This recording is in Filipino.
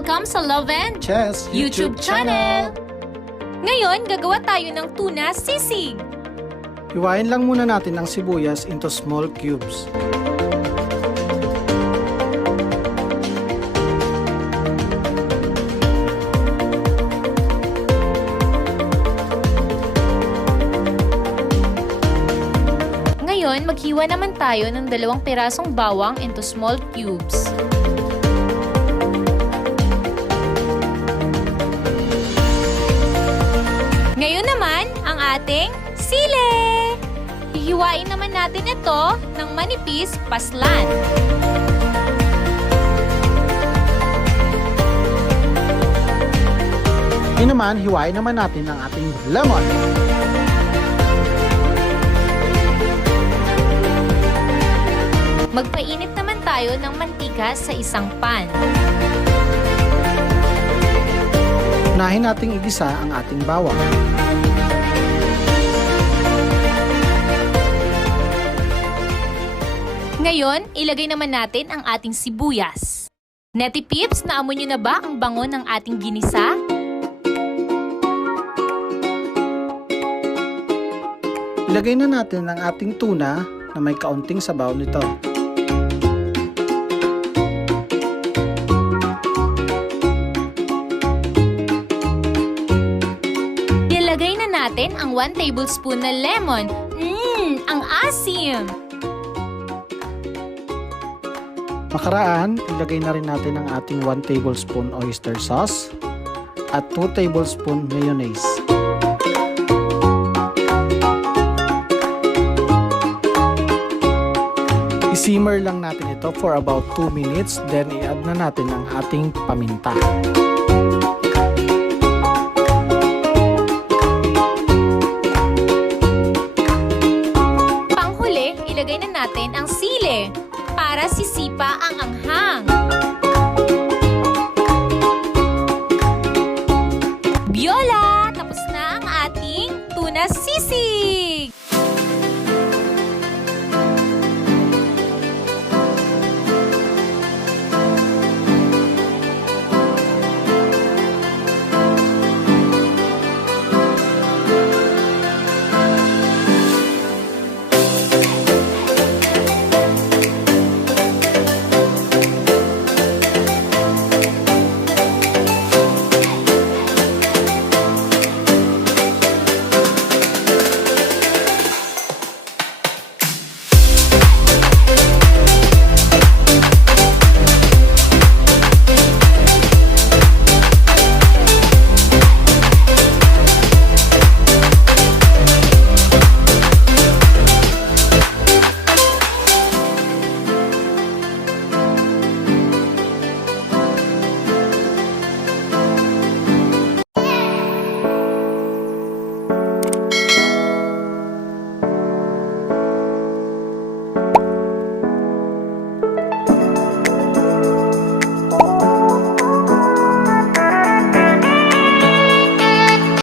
Welcome sa Love and Chess YouTube channel! Ngayon, gagawa tayo ng tuna sisig. Hiwain lang muna natin ang sibuyas into small cubes. Ngayon, maghiwa naman tayo ng 2 pirasong bawang into small cubes. Ngayon naman, ang ating sili! Hihiwain naman natin ito ng manipis paslan. Ngayon naman, hiwain naman natin ang ating lemon. Magpainit naman tayo ng mantika sa isang pan. Unahin nating igisa ang ating bawang. Ngayon, ilagay naman natin ang ating sibuyas. NETIPEEPZ, naamoy nyo na ba ang bango ng ating ginisa? Ilagay na natin ang ating tuna na may kaunting sabaw nito. Ilagay na natin ang 1 tablespoon na lemon. Ang asim! Makaraan, ilagay na rin natin ang ating 1 tablespoon oyster sauce at 2 tablespoon mayonnaise. I-simmer lang natin ito for about 2 minutes, then i-add na natin ang ating paminta.